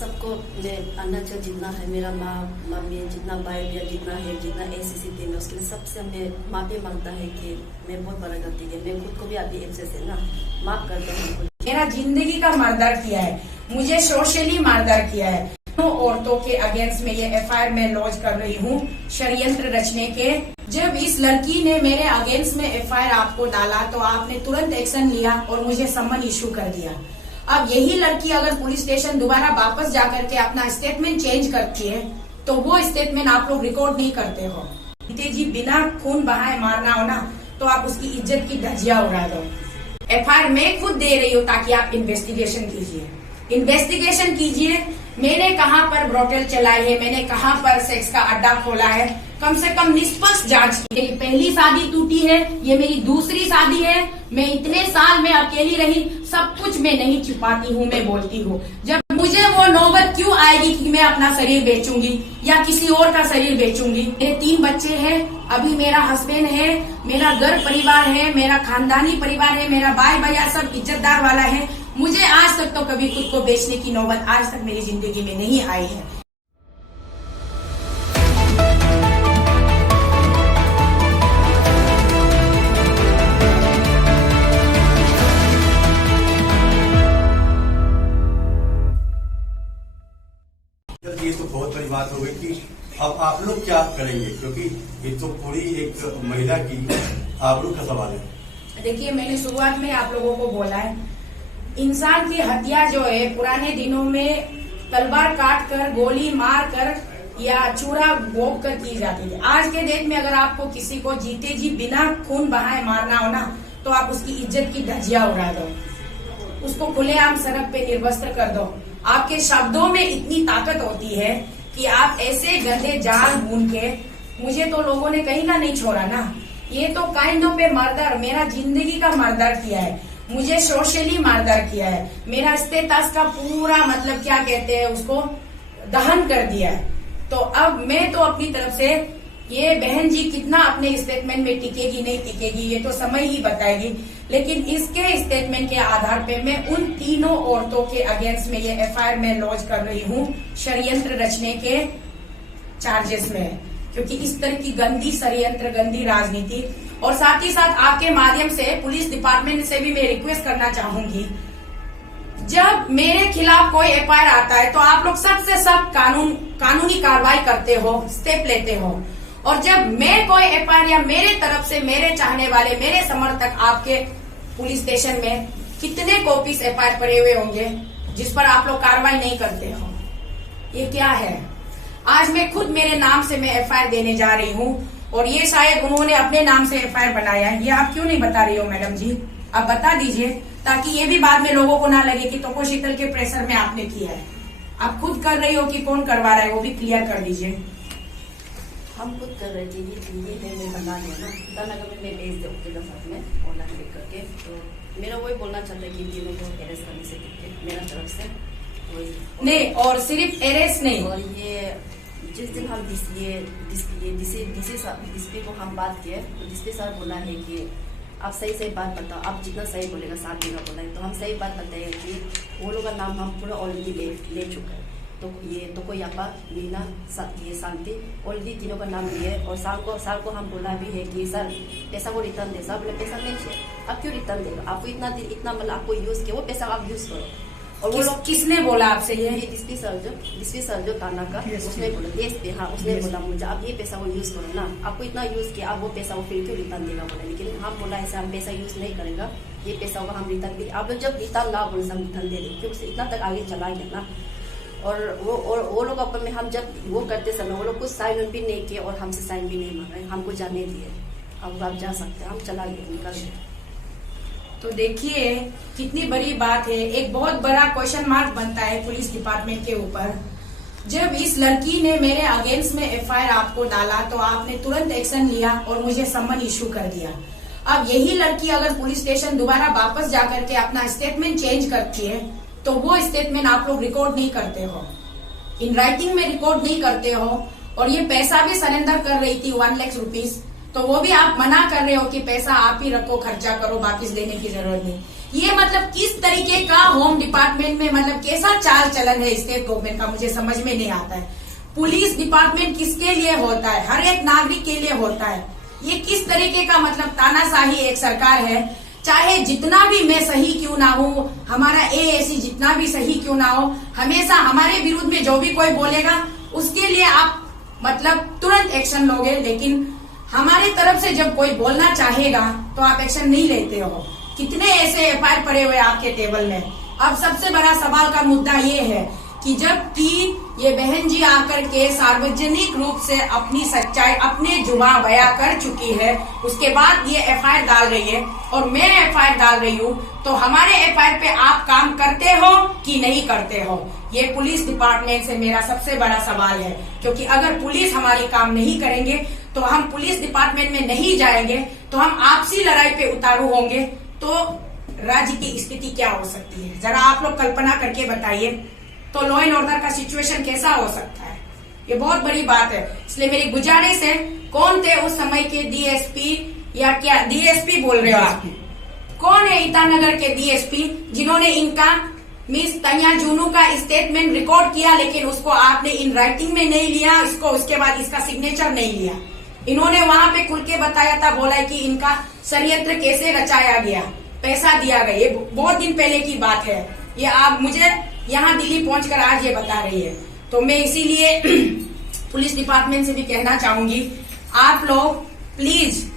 सबको मैं अरुणाचल जितना है, मेरा माँ मम्मी जितना भाई बहन जितना है, जितना एसीसी टीम है, उसके लिए सबसे मैं माफी मांगता है कि मैं बहुत बड़ा गलती की। मैं खुद को भी अभी एमसे से ना माफ करता हूँ। मेरा जिंदगी का मारदार किया है, मुझे सोशली मारदार किया है। औरतों के अगेंस्ट में ये एफआईआर मैं लॉन्च कर रही हूँ षड्यंत्र रचने के। जब इस लड़की ने मेरे अगेंस्ट में एफआईआर आपको डाला तो आपने तुरंत एक्शन लिया और मुझे सम्मन इशू कर दिया। अब यही लड़की अगर पुलिस स्टेशन दोबारा वापस जाकर के अपना स्टेटमेंट चेंज करती है तो वो स्टेटमेंट आप लोग रिकॉर्ड नहीं करते हो। जी बिना खून बहाए मारना हो ना तो आप उसकी इज्जत की धज्जियां उड़ा दो। एफआईआर मैं खुद दे रही हूँ ताकि आप इन्वेस्टिगेशन कीजिए। मैंने कहाँ पर ब्रोटेल चलाई है, मैंने कहाँ पर सेक्स का अड्डा खोला है, कम से कम निष्पक्ष जांच की। मेरी पहली शादी टूटी है, ये मेरी दूसरी शादी है। मैं इतने साल में अकेली रही, सब कुछ मैं नहीं छिपाती हूँ, मैं बोलती हूँ। जब मुझे वो नौबत क्यों आएगी कि मैं अपना शरीर बेचूंगी या किसी और का शरीर बेचूंगी। मेरे 3 बच्चे हैं, अभी मेरा हस्बैंड है, मेरा घर परिवार है, मेरा खानदानी परिवार है, मेरा भाई भैया सब इज्जतदार वाला है। मुझे आज तक तो कभी खुद को बेचने की नौबत आज तक मेरी जिंदगी में नहीं आई है। ये तो बहुत बड़ी बात हो गई कि अब आप लोग क्या करेंगे, क्योंकि ये तो पूरी एक महिला की आबरू का सवाल है। देखिए, मैंने शुरुआत में आप लोगों को बोला है, इंसान की हत्या जो है पुराने दिनों में तलवार काट कर, गोली मार कर या चूरा भोग कर की जाती थी। आज के डेट में अगर आपको किसी को जीते जी बिना खून बहाए मारना हो ना तो आप उसकी इज्जत की धज्जियां उड़ा दो, उसको खुलेआम सड़क पे निर्वस्त्र कर दो। आपके शब्दों में इतनी ताकत होती है कि आप ऐसे गंदे जाल बूंद के, मुझे तो लोगों ने कहीं का नहीं छोड़ा ना। ये तो काइंड ऑफ ए मर्डर, मेरा जिंदगी का मर्डर किया है, मुझे सोशली मारदार किया है, मेरा स्टेटस का पूरा मतलब क्या कहते हैं उसको दहन कर दिया है। तो अब मैं तो अपनी तरफ से, ये बहन जी कितना अपने स्टेटमेंट में टिकेगी नहीं टिकेगी ये तो समय ही बताएगी, लेकिन इसके स्टेटमेंट के आधार पे मैं उन तीनों औरतों के अगेंस्ट में ये एफआईआर में लॉन्च कर रही हूँ षड्यंत्र रचने के चार्जेस में, क्योंकि इस तरह की गंदी षड्यंत्र, गंदी राजनीति। और साथ ही साथ आपके माध्यम से पुलिस डिपार्टमेंट से भी मैं रिक्वेस्ट करना चाहूंगी, जब मेरे खिलाफ कोई एफआईआर आता है तो आप लोग सख्त से सख्त कानूनी कार्रवाई करते हो, स्टेप लेते हो। और जब मैं कोई एफआईआर या मेरे तरफ से मेरे चाहने वाले, मेरे समर्थक आपके पुलिस स्टेशन में कितने कॉपीज एफआईआर पड़े हुए होंगे जिस पर आप लोग कार्रवाई नहीं करते हो, ये क्या है। आज मैं खुद मेरे नाम से मैं एफआईआर देने जा रही हूँ और ये शायद उन्होंने अपने नाम से एफआईआर बनाया है। ये आप क्यों नहीं बता रही हो मैडम जी, आप बता दीजिए ताकि ये भी बाद में लोगों को ना लगे कि तोको शीतल के प्रेशर में आपने किया है। आप खुद कर रही हो कि कौन करवा रहा है वो भी क्लियर कर दीजिए। हम खुद कर रहे थे, ये है मैं बना देना ईटानगर में मैं भेज दूँगा साथ में ऑनलाइन पे करके। तो मेरा वही बोलना चाहता है कि तीनों को अरेस्ट करने से मेरा तरफ से वही नहीं, और सिर्फ अरेस्ट नहीं, और ये जिस दिन हम डिस्पे को हम बात किए तो डिस्पे सर बोला है कि आप सही बात बताओ, आप जितना सही बोलेगा 7 दिन का बोला है। तो हम सही बात बताए कि वो लोग का नाम हम पूरा ऑलरेडी ले चुका है। तो ये तो कोई आपा मीना ये शांति ऑलरेडी तीनों का नाम लिए। और साल को हम बोला भी है कि सर पैसा को रिटर्न दे। सर बोले पैसा नहीं चाहिए, आप क्यों रिटर्न देगा, आपको इतना मतलब आपको यूज किया वो पैसा आप यूज करो। और वो लोग किसने बोला आपसे ये डिस्पी सर जो ताना का उसने बोला DSP, हाँ उसने बोला मुझे आप ये पैसा वो यूज करो ना, आपको इतना यूज किया आप वो पैसा वो फिर क्यों रिटर्न देगा बोला। लेकिन हम बोला ऐसे हम पैसा यूज नहीं करेगा, ये पैसा होगा हम रिटर्न भी, आप लोग जब रिटर्न ला बोले हम रिटर्न दे दें, क्योंकि इतना तक आगे चला गया ना। और वो लोग अपन में हम जब वो करते समय वो लोग कुछ साइन भी नहीं किए और हमसे साइन भी नहीं मांग रहे, हमको जाने दिए अब आप जा सकते हैं, हम चला गए निकल गए। तो देखिए कितनी बड़ी बात है, एक बहुत बड़ा क्वेश्चन मार्क बनता है पुलिस डिपार्टमेंट के ऊपर। जब इस लड़की ने मेरे अगेंस्ट में एफआईआर आपको डाला तो आपने तुरंत एक्शन लिया और मुझे सम्मन इशू कर दिया। अब यही लड़की अगर पुलिस स्टेशन दोबारा वापस जाकर के अपना स्टेटमेंट चेंज करती है तो वो स्टेटमेंट आप लोग रिकॉर्ड नहीं करते हो, इन राइटिंग में रिकॉर्ड नहीं करते हो। और ये पैसा भी सरेंडर कर रही थी 1 लाख रुपीज, तो वो भी आप मना कर रहे हो कि पैसा आप ही रखो, खर्चा करो, वापिस देने की जरूरत नहीं। ये मतलब किस तरीके का होम डिपार्टमेंट में मतलब कैसा चाल चलन है स्टेट गवर्नमेंट का, मुझे समझ में नहीं आता है। पुलिस डिपार्टमेंट किसके लिए होता है? हर एक नागरिक के लिए होता है। ये किस तरीके का मतलब तानाशाही एक सरकार है। चाहे जितना भी मैं सही क्यों ना हूँ, हमारा एएसी जितना भी सही क्यों ना हो, हमेशा हमारे विरुद्ध में जो भी कोई बोलेगा उसके लिए आप मतलब तुरंत एक्शन लोगे, लेकिन हमारी तरफ से जब कोई बोलना चाहेगा तो आप एक्शन नहीं लेते हो। कितने ऐसे एफआईआर पड़े हुए आपके टेबल में। अब सबसे बड़ा सवाल का मुद्दा ये है कि जबकि ये बहन जी आकर के सार्वजनिक रूप से अपनी सच्चाई अपने जुबां बयां कर चुकी है, उसके बाद ये एफआईआर डाल रही है और मैं एफआईआर डाल रही हूँ, तो हमारे एफआईआर पे आप काम करते हो कि नहीं करते हो? ये पुलिस डिपार्टमेंट से मेरा सबसे बड़ा सवाल है, क्योंकि अगर पुलिस हमारी काम नहीं करेंगे तो हम पुलिस डिपार्टमेंट में नहीं जाएंगे तो हम आपसी लड़ाई पे उतारू होंगे, तो राज्य की स्थिति क्या हो सकती है? जरा आप लोग कल्पना करके बताइए, तो लॉ एंड ऑर्डर का सिचुएशन कैसा हो सकता है? ये बहुत बड़ी बात है। इसलिए मेरी गुजारिश है, कौन थे उस समय के डीएसपी या क्या डीएसपी बोल रहे हो आप? कौन है ईटानगर के डीएसपी जिन्होंने इनका मिस तनिया जूनू का स्टेटमेंट रिकॉर्ड किया, लेकिन उसको आपने इन राइटिंग में नहीं लिया, इसको उसके बाद इसका सिग्नेचर नहीं लिया। इन्होंने वहां पे खुल के बताया था, बोला है कि इनका षड्यंत्र कैसे रचाया गया, पैसा दिया गया। ये बहुत दिन पहले की बात है। ये आप मुझे यहाँ दिल्ली पहुंचकर आज ये बता रही है। तो मैं इसीलिए पुलिस डिपार्टमेंट से भी कहना चाहूंगी, आप लोग प्लीज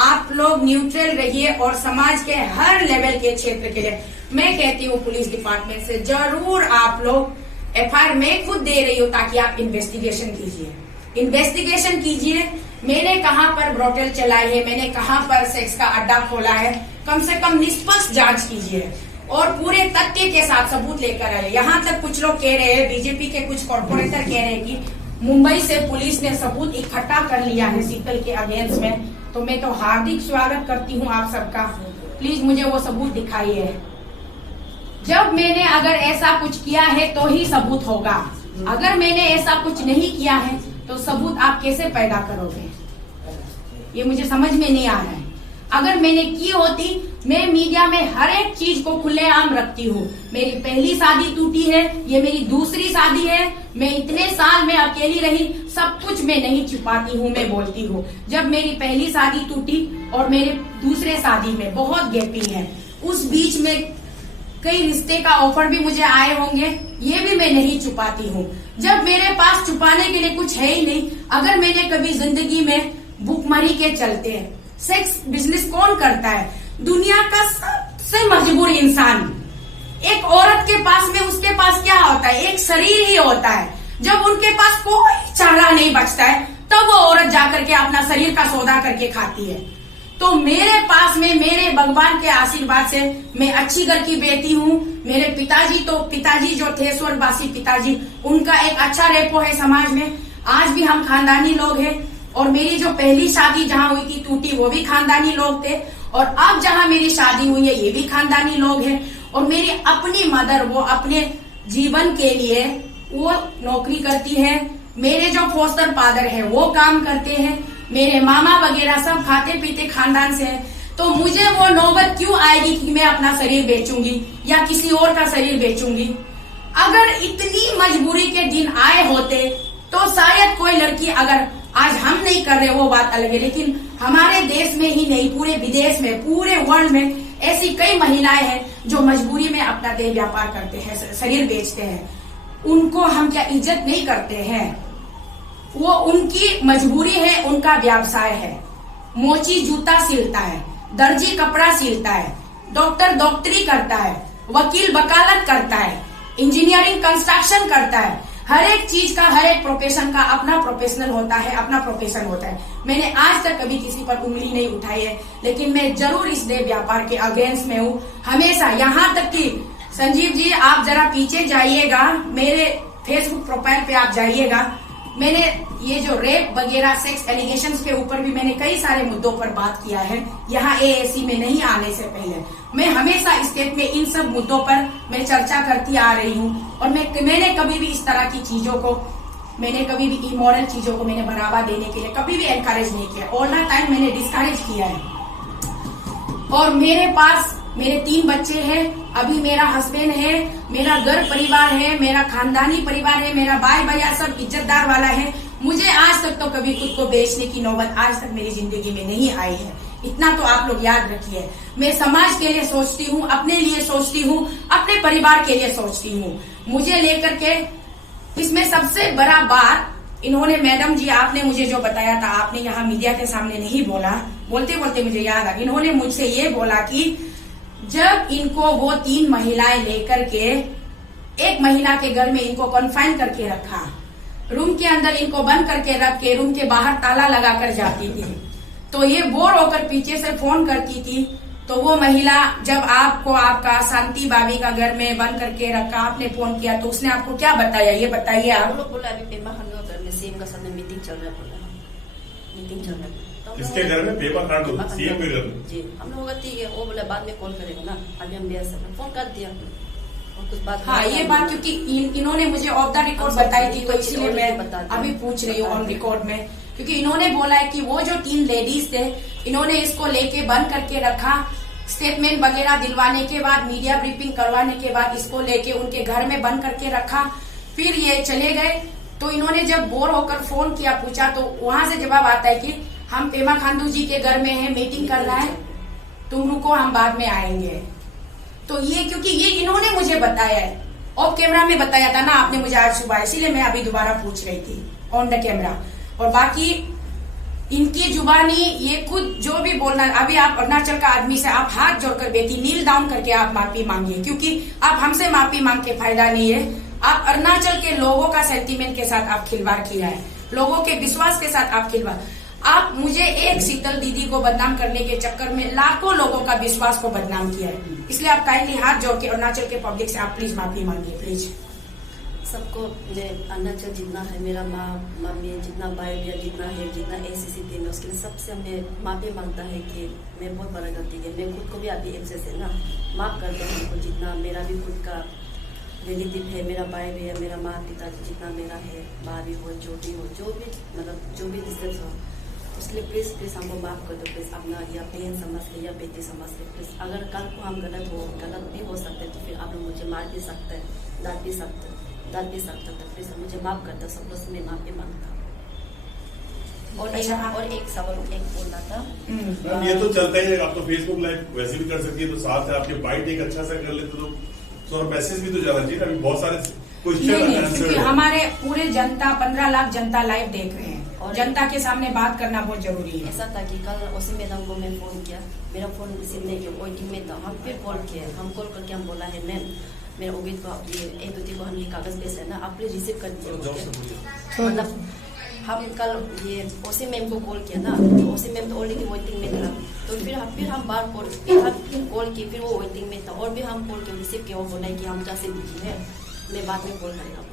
आप लोग न्यूट्रल रहिए और समाज के हर लेवल के क्षेत्र के लिए मैं कहती हूँ पुलिस डिपार्टमेंट से जरूर आप लोग एफआईआर मैं खुद दे रही हूँ ताकि आप इन्वेस्टिगेशन कीजिए, इन्वेस्टिगेशन कीजिए। मैंने कहाँ पर ब्रोटल चलाई है, मैंने कहाँ पर सेक्स का अड्डा खोला है, कम से कम निष्पक्ष जांच कीजिए और पूरे तथ्य के साथ सबूत लेकर आए। यहाँ तक कुछ लोग कह रहे हैं, बीजेपी के कुछ कॉर्पोरेटर कह रहे हैं कि मुंबई से पुलिस ने सबूत इकट्ठा कर लिया है शीतल के अगेंस्ट में। तो मैं तो हार्दिक स्वागत करती हूँ आप सबका। प्लीज मुझे वो सबूत दिखाइए। जब मैंने अगर ऐसा कुछ किया है तो ही सबूत होगा, अगर मैंने ऐसा कुछ नहीं किया है तो सबूत आप कैसे पैदा करोगे? ये मुझे समझ में नहीं आ रहा है। अगर मैंने की होती, मैं मीडिया में हर एक चीज को खुलेआम रखती हूँ। मेरी पहली शादी टूटी है, ये मेरी दूसरी शादी है, मैं इतने साल में अकेली रही, सब कुछ मैं नहीं छुपाती हूँ, मैं बोलती हूँ। जब मेरी पहली शादी टूटी और मेरे दूसरे शादी में बहुत गैपिंग है, उस बीच में कई रिश्ते का ऑफर भी मुझे आए होंगे, ये भी मैं नहीं छुपाती हूँ। जब मेरे पास छुपाने के लिए कुछ है ही नहीं, अगर मैंने कभी जिंदगी में भूखमरी के चलते हैं, सेक्स बिजनेस कौन करता है? दुनिया का सबसे मजबूर इंसान। एक औरत के पास में उसके पास क्या होता है? एक शरीर ही होता है। जब उनके पास कोई चारा नहीं बचता है तब वो औरत जाकर के अपना शरीर का सौदा करके खाती है। तो मेरे पास में मेरे भगवान के आशीर्वाद से मैं अच्छी घर की बेटी हूँ। मेरे पिताजी जो थे स्वर्गवासी पिताजी, उनका एक अच्छा रेपो है समाज में। आज भी हम खानदानी लोग हैं और मेरी जो पहली शादी जहाँ हुई थी टूटी, वो भी खानदानी लोग थे और अब जहाँ मेरी शादी हुई है ये भी खानदानी लोग हैं। और मेरी अपनी मदर, वो अपने जीवन के लिए वो नौकरी करती है। मेरे जो फोस्टर फादर है वो काम करते हैं। मेरे मामा वगैरह सब खाते पीते खानदान से है। तो मुझे वो नौबत क्यों आएगी कि मैं अपना शरीर बेचूंगी या किसी और का शरीर बेचूंगी? अगर इतनी मजबूरी के दिन आए होते तो शायद कोई लड़की, अगर आज हम नहीं कर रहे वो बात अलग है, लेकिन हमारे देश में ही नहीं पूरे विदेश में, पूरे वर्ल्ड में ऐसी कई महिलाएं हैं जो मजबूरी में अपना देह व्यापार करते हैं, शरीर बेचते हैं। उनको हम क्या इज्जत नहीं करते हैं? वो उनकी मजबूरी है, उनका व्यवसाय है। मोची जूता सिलता है, दर्जी कपड़ा सिलता है, डॉक्टर डॉक्टरी करता है, वकील वकालत करता है, इंजीनियरिंग कंस्ट्रक्शन करता है। हर एक चीज का, हर एक प्रोफेशन का अपना प्रोफेशनल होता है, अपना प्रोफेशन होता है। मैंने आज तक कभी किसी पर उंगली नहीं उठाई है, लेकिन मैं जरूर इस देह व्यापार के अगेंस्ट में हूँ हमेशा। यहाँ तक कि संजीव जी आप जरा पीछे जाइएगा, मेरे फेसबुक प्रोफाइल पे आप जाइएगा। मैंने ये जो रेप वगैरह सेक्स एलिगेशंस के ऊपर भी मैंने कई सारे मुद्दों पर बात किया है। यहाँ एएसी में नहीं आने से पहले मैं हमेशा स्टेट में इन सब मुद्दों पर मैं चर्चा करती आ रही हूँ और मैंने कभी भी इस तरह की चीजों को, मैंने कभी भी इमोरल चीजों को मैंने बढ़ावा देने के लिए कभी भी एनकरेज नहीं किया। ऑल द टाइम मैंने डिस्करेज किया है। और मेरे पास मेरे 3 बच्चे हैं, अभी मेरा हस्बैंड है, मेरा घर परिवार है, मेरा खानदानी परिवार है, मेरा भाई भैया सब इज्जतदार वाला है। मुझे आज तक तो कभी खुद को बेचने की नौबत आज तक मेरी जिंदगी में नहीं आई है। इतना तो आप लोग याद रखिए। मैं समाज के लिए सोचती हूँ, अपने लिए सोचती हूँ, अपने परिवार के लिए सोचती हूँ। मुझे लेकर के इसमें सबसे बड़ा बात इन्होंने, मैडम जी आपने मुझे जो बताया था, आपने यहाँ मीडिया के सामने नहीं बोला, बोलते बोलते मुझे याद आ, इन्होंने मुझसे ये बोला कि जब इनको वो 3 महिलाएं लेकर के एक महिला के घर में इनको कन्फाइन करके रखा, रूम के अंदर इनको बंद करके रख के रूम के बाहर ताला लगा कर जाती थी, तो ये बोर होकर पीछे से फोन करती थी। तो वो महिला जब आपको आपका शांति भाभी का घर में बंद करके रखा, आपने फोन किया तो उसने आपको क्या बताया, ये बताइए आप। लोग बोला अभी पेमा खान का घर में सीएम का सामने मीटिंग चल रहा है, बोला मीटिंग चल रहा है। तो किसके घर में? पेमा खांडू सीएम के घर में? जी, हम लोग ठीक है, वो बोला बाद में कॉल करेगा ना, अभी हम व्यस्त हैं, फोन कर दिया और कुछ बात। हाँ, ये बात क्योंकि इन्होंने मुझे ऑफ द रिकॉर्ड बताई थी, तो इसलिए मैं अभी पूछ रही हूँ ऑन रिकॉर्ड में, क्योंकि इन्होंने बोला है कि वो जो 3 लेडीज थे, इन्होंने इसको लेके बंद करके रखा, स्टेटमेंट वगैरह दिलवाने के बाद, मीडिया ब्रीफिंग करवाने के बाद इसको लेके उनके घर में बंद करके रखा, फिर ये चले गए। तो इन्होंने जब बोर होकर फोन किया, पूछा, तो वहां से जवाब आता है कि हम पेमा खांडू जी के घर में है, मीटिंग कर रहा है, तुम रुको हम बाद में आएंगे। तो ये क्योंकि ये इन्होंने मुझे बताया है, ऑफ कैमरा में बताया था ना आपने मुझे आज सुबह, इसीलिए मैं अभी दोबारा पूछ रही थी ऑन द कैमरा। और बाकी इनकी जुबानी ये खुद जो भी बोलना, अभी आप अरुणाचल का आदमी से आप हाथ जोड़कर बेटी नील डाउन करके आप माफी मांगिए, क्योंकि आप हमसे माफी मांग के फायदा नहीं है। आप अरुणाचल के लोगों का सेंटीमेंट के साथ आप खिलवाड़ किया है, लोगों के विश्वास के साथ आप खिलवाड़। आप मुझे एक शीतल दीदी को बदनाम करने के चक्कर में लाखों लोगों का विश्वास को बदनाम किया है, इसलिए आप काइंडली हाथ जोड़ के अरुणाचल के पब्लिक से आप प्लीज माफी मांगिए, प्लीज। सबको अरुणाचल जितना है, मेरा माँ मम्मी जितना, भाई भैया जितना है, जितना ACC टीम है, उसके लिए सबसे हमें माफी मांगता है कि मैं बहुत बड़ा गलती की, मैं खुद को भी अभी एक्सेस है ना, माफ करता हूँ उनको, जितना मेरा भी खुद का रिलेटिव है, मेरा भाई भैया, मेरा माँ पिता जितना मेरा है, भाभी हो, छोटी हो, जो भी मतलब जो भी डिस्टेंस हो, इसलिए प्लीज प्लीज हमको माफ कर दो प्लीज। अपना या बहन समझ ले या बेटी समझ ले प्लीज। अगर कल को हम गलत भी हो सकते तो फिर आप लोग मुझे मार भी सकते हैं, डांट भी सकते तो प्लीज मुझे माफ कर दो, सब लोग से मैं माफी मांगता हूँ। और एक सवाल एक बोलना था, मैम ये तो चलता ही है, आप तो फेसबुक लाइव वैसे भी कर सकती है, तो साथ है आपके बाइट एक अच्छा सा कर लेते तो और मैसेज भी तो जाना चाहिए। अभी बहुत सारे क्योंकि हमारे पूरे जनता 15 लाख जनता लाइव देख रहे हैं और जनता के सामने बात करना बहुत जरूरी है। ऐसा था कि कल उसी मैडम को मैं फोन किया, मेरा फोन रिसीव नहीं किया, वेटिंग में था, हम फिर कॉल किए, हम कॉल करके हम बोला है मैम मेरा उम्मीद को ये एक दो को हम ये कागज भेज रहे ना, आप प्लीज रिसीव कर दीजिए। मतलब हम कल ये ओसी मैम को कॉल किया ना, तो ओसी मैम तो ऑलरेडी वेटिंग में था, तो फिर हम बार कॉल किए, फिर वो वेटिंग में था, और भी हम कॉल के रिसीव किया, वो बोला कि हम कैसे बिजी है, मैं बाद में कॉल करेगा।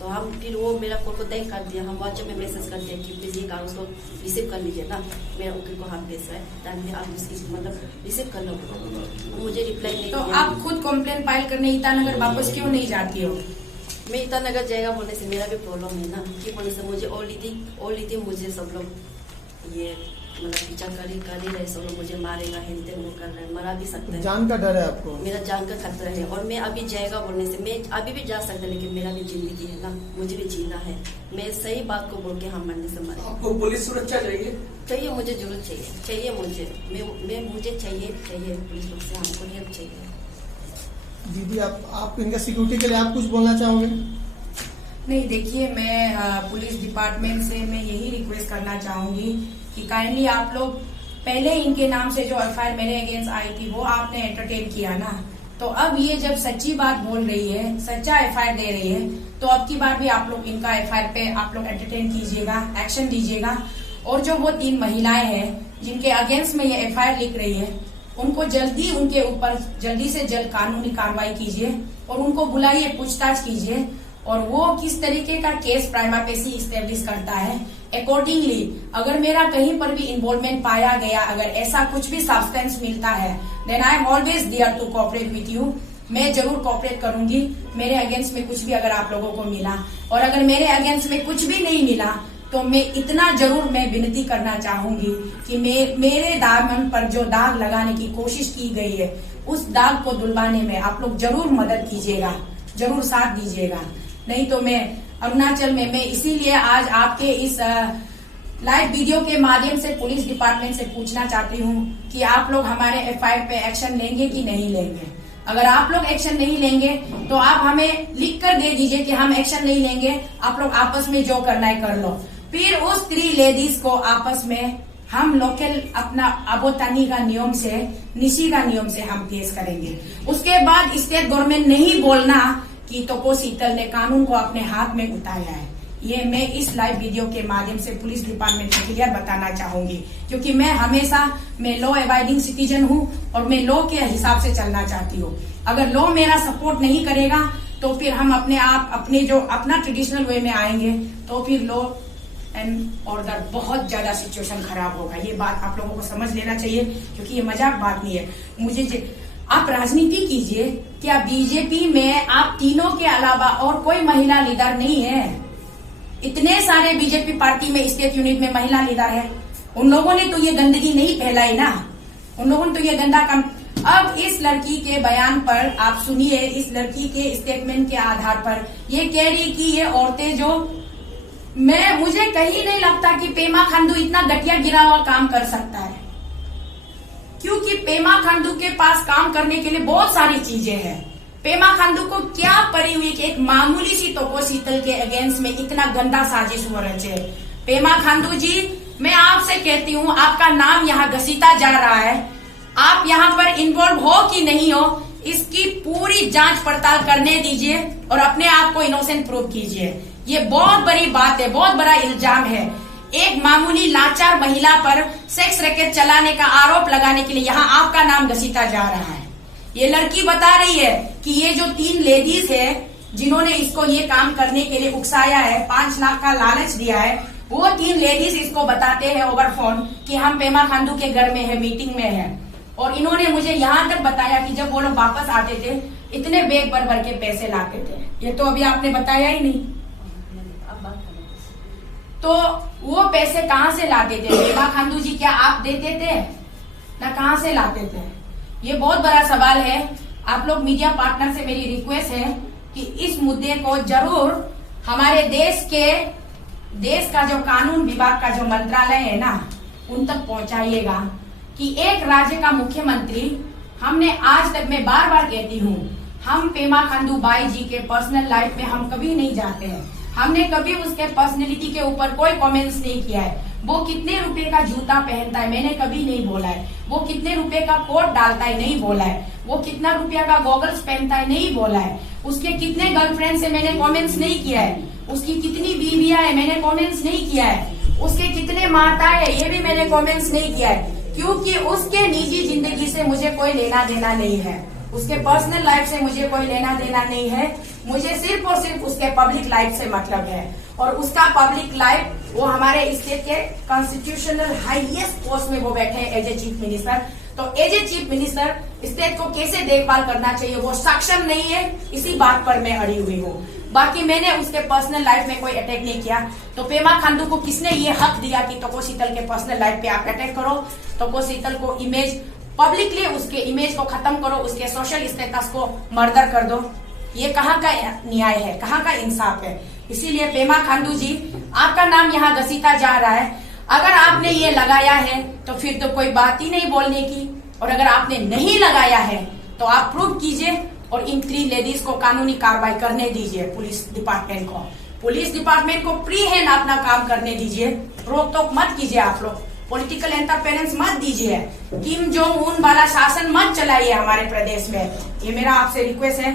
तो हम फिर वो मेरा कॉल को तय कर दिया, हम व्हाट्सएप में मैसेज कर दिया कि प्लीज ये कागज को रिसीव कर लीजिए ना, मेरा वकील को हाथ भेज रहा है, ताकि आप इसकी मतलब रिसीव कर लो। मुझे रिप्लाई नहीं। तो आप खुद कंप्लेन फाइल करने ईटानगर वापस क्यों नहीं जाती हो? मैं ईटानगर जाएगा बोलने से मेरा भी प्रॉब्लम है ना, कि बोलने से मुझे ऑलरेडी मुझे सब लोग ये मतलब पीछा कर ही रहे, सब लोग मुझे मारेगा, हिलते वो कर रहे हैं, मरा भी सकते हैं। जान का डर है आपको? मेरा जान का खतरा है, और मैं अभी जाएगा बोलने से मैं अभी भी जा सकता, लेकिन मेरा भी जिंदगी है ना, मुझे भी जीना है, मैं सही बात को बोल के हम मरने से मरे। आपको पुलिस सुरक्षा चाहिए? मुझे जरूर चाहिए मुझे, मैं मुझे चाहिए पुलिस लोग से हमको हेल्प चाहिए। दीदी आप इनका सिक्योरिटी के लिए आप कुछ बोलना चाहोगे? नहीं, देखिए मैं पुलिस डिपार्टमेंट से मैं यही रिक्वेस्ट करना चाहूंगी कि काइंडली आप लोग पहले इनके नाम से जो एफआईआर मेरे अगेंस्ट आई थी वो आपने एंटरटेन किया ना, तो अब ये जब सच्ची बात बोल रही है, सच्चा एफआईआर दे रही है, तो अब की बार भी आप लोग इनका एफआईआर पे आप लोग एंटरटेन कीजिएगा, एक्शन दीजिएगा। और जो वो 3 महिलाएं हैं जिनके अगेंस्ट में ये एफआईआर लिख रही है, उनको जल्दी उनके ऊपर जल्दी से जल्द कानूनी कार्रवाई कीजिए और उनको बुलाइए, पूछताछ कीजिए, और वो किस तरीके का केस प्राइमा फेसी इस्टेब्लिश करता है अकॉर्डिंगली। अगर मेरा कहीं पर भी इन्वॉल्वमेंट पाया गया, अगर ऐसा कुछ भी सब्सटेंस मिलता है, then I am always there to cooperate with you. मैं जरूर कोऑपरेट करूंगी। मेरे अगेंस्ट में कुछ भी अगर आप लोगों को मिला, और अगर मेरे अगेंस्ट में कुछ भी नहीं मिला, तो मैं इतना जरूर मैं विनती करना चाहूंगी कि मेरे दामन पर जो दाग लगाने की कोशिश की गई है, उस दाग को धुलवाने में आप लोग जरूर मदद कीजिएगा, जरूर साथ दीजिएगा। नहीं तो मैं अरुणाचल में मैं इसीलिए आज आपके इस लाइव वीडियो के माध्यम से पुलिस डिपार्टमेंट से पूछना चाहती हूँ कि आप लोग हमारे एफआईआर पे एक्शन लेंगे कि नहीं लेंगे। अगर आप लोग एक्शन नहीं लेंगे तो आप हमें लिख कर दे दीजिए कि हम एक्शन नहीं लेंगे, आप लोग आपस में जो करना है कर लो। फिर उस 3 लेडीज को आपस में हम लोकल अपना अबोतानी का नियम से, निशी का नियम से हम केस करेंगे। उसके बाद स्टेट गवर्नमेंट नहीं बोलना कि तोको शीतल ने कानून को अपने हाथ में उठाया है। ये मैं इस लाइव वीडियो के माध्यम से पुलिस डिपार्टमेंट को क्लियर बताना चाहूंगी, क्योंकि मैं हमेशा लॉ अबाइडिंग सिटीजन हूँ और मैं लॉ के हिसाब से चलना चाहती हूँ। अगर लॉ मेरा सपोर्ट नहीं करेगा तो फिर हम अपने जो अपना ट्रेडिशनल वे में आएंगे तो फिर लॉ एंड ऑर्डर बहुत ज्यादा सिचुएशन खराब होगा। ये बात आप लोगों को समझ लेना चाहिए, क्योंकि ये मजाक बात नहीं है। आप राजनीति कीजिए, क्या बीजेपी में आप तीनों के अलावा और कोई महिला लीडर नहीं है? इतने सारे बीजेपी पार्टी में स्टेट यूनिट में महिला लीडर है, उन लोगों ने तो ये गंदगी नहीं फैलाई ना, उन लोगों ने तो ये गंदा काम। अब इस लड़की के बयान पर आप सुनिए, इस लड़की के स्टेटमेंट के आधार पर ये कह रही कि ये औरतें जो मुझे कहीं नहीं लगता कि पेमा खांडू इतना घटिया गिरा हुआ काम कर सकता है, क्योंकि पेमा खांडू के पास काम करने के लिए बहुत सारी चीजें हैं। पेमा खांडू को क्या पड़ी हुई कि एक मामूली सी तोको शीतल के अगेंस्ट में इतना गंदा साजिश हो रहे। पेमा खांडू जी, मैं आपसे कहती हूँ, आपका नाम यहाँ घसीटा जा रहा है, आप यहाँ पर इन्वॉल्व हो कि नहीं हो, इसकी पूरी जांच पड़ताल करने दीजिए और अपने आप को इनोसेंट प्रूव कीजिए। ये बहुत बड़ी बात है, बहुत बड़ा इल्जाम है। एक मामूली लाचार महिला पर सेक्स रैकेट चलाने का आरोप लगाने के लिए यहाँ आपका नाम घसीटा जा रहा है। ये लड़की बता रही है कि ये जो 3 लेडीज है जिन्होंने इसको ये काम करने के लिए उकसाया है, 5 लाख का लालच दिया है, वो 3 लेडीज इसको बताते हैं ओवर फोन कि हम पेमा खांडू के घर में है, मीटिंग में है। और इन्होंने मुझे यहाँ तक बताया कि जब वो लोग वापस आते थे इतने बैग भर के पैसे लाते थे। ये तो अभी आपने बताया ही नहीं। तो वो पैसे कहाँ से लाते थे पेमा खांडू जी? क्या आप देते थे ना? कहाँ से लाते थे? ये बहुत बड़ा सवाल है। आप लोग मीडिया पार्टनर से मेरी रिक्वेस्ट है कि इस मुद्दे को जरूर हमारे देश का जो कानून विभाग का जो मंत्रालय है ना, उन तक पहुंचाइएगा कि एक राज्य का मुख्यमंत्री, हमने आज तक, मैं बार बार कहती हूँ, हम पेमा खांडू बाई जी के पर्सनल लाइफ में हम कभी नहीं जाते हैं, हमने कभी उसके पर्सनैलिटी के ऊपर कोई कमेंट्स नहीं किया है। वो कितने रुपए का जूता पहनता है मैंने कभी नहीं बोला है, वो कितने रुपए का कोट डालता है नहीं बोला है, वो कितना रुपया का गॉगल्स पहनता है नहीं बोला है, उसके कितने गर्लफ्रेंड से मैंने कमेंट्स नहीं किया है, उसकी कितनी बीवियां है मैंने कमेंट्स नहीं किया है, उसके कितने माता है ये भी मैंने कमेंट्स नहीं किया है, क्योंकि उसके निजी जिंदगी से मुझे कोई लेना देना नहीं है, उसके पर्सनल लाइफ से मुझे कोई लेना देना नहीं है। मुझे सिर्फ और सिर्फ उसके पब्लिक लाइफ से मतलब है, और उसका पब्लिक लाइफ वो हमारे स्टेट के कॉन्स्टिट्यूशनल हाईएस्ट पोस्ट में वो बैठे हैं एज ए चीफ मिनिस्टर। तो as a chief minister state को कैसे देखभाल करना चाहिए वो सक्षम नहीं है, इसी बात पर मैं अड़ी हुई हूँ। बाकी मैंने उसके पर्सनल लाइफ में कोई अटैक नहीं किया। तो पेमा खांडू को किसने ये हक दिया कि तोको शीतल के पर्सनल लाइफ पे आप अटैक करो? तोको शीतल को इमेज पब्लिकली उसके इमेज को खत्म करो, उसके सोशल स्टेटस को मर्डर कर दो। ये कहाँ का न्याय है, कहाँ का इंसाफ है? इसीलिए पेमा खांडू जी, आपका नाम यहाँ घसीटा जा रहा है। अगर आपने ये लगाया है तो फिर तो कोई बात ही नहीं बोलने की, और अगर आपने नहीं लगाया है तो आप प्रूव कीजिए और इन 3 लेडीज को कानूनी कार्रवाई करने दीजिए। पुलिस डिपार्टमेंट को फ्री हैंड अपना काम करने दीजिए, रोक टोक मत कीजिए। आप लोग पॉलिटिकल इंटरफेरेंस मत दीजिए, किम जोंग उन वाला शासन मत चलाइए हमारे प्रदेश में। ये मेरा आपसे रिक्वेस्ट है।